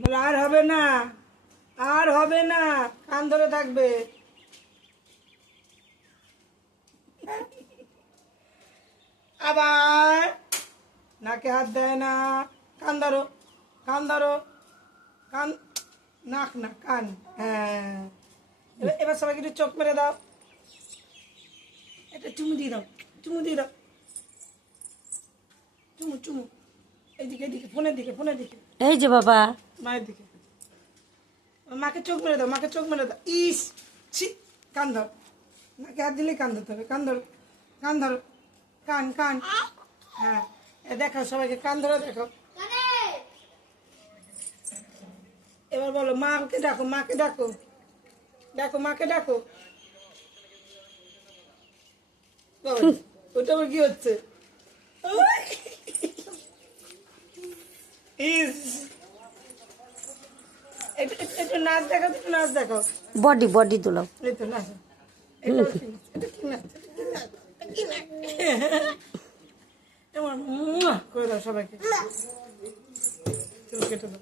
বলে আর হবে না, আর হবে না, কান ধরে থাকবে। আবার নাকে হাত দেয় না, কান ধরো, কান ধরো, কান, নাক না কান। হ্যাঁ, এবার সবাইকে একটু চোখ মেরে দাও, একটা চুমু দিয়ে দাও, চুমু দিয়ে দাও, চুমু চুমু, এইদিকে এদিকে, ফোনের দিকে, ফোনের দিকে, এই যে বাবা, মায়ের দিকে। মাকে চোখ মেরে দাও, মাকে চোখ মেরে দাও। ইস, ছি, কান ধর, নাকে হাত দিলে কান ধরতে হবে, কান ধরো, কান ধরো, কান কান। হ্যাঁ, দেখো সবাইকে কান ধরে দেখো। এবার বলো মাকে ডাকো, মাকে ডাকো, ডাকো মাকে ডাকো। ওটা আবার কি হচ্ছে? ইস, একটু নাচ দেখাও, একটু নাচ দেখাও। বডি বডি তোলো। এই তো নাচ, এটা কি নাচ, এটা কি নাচ, এমন করে দাও সবাইকে, চুল কেটে দাও।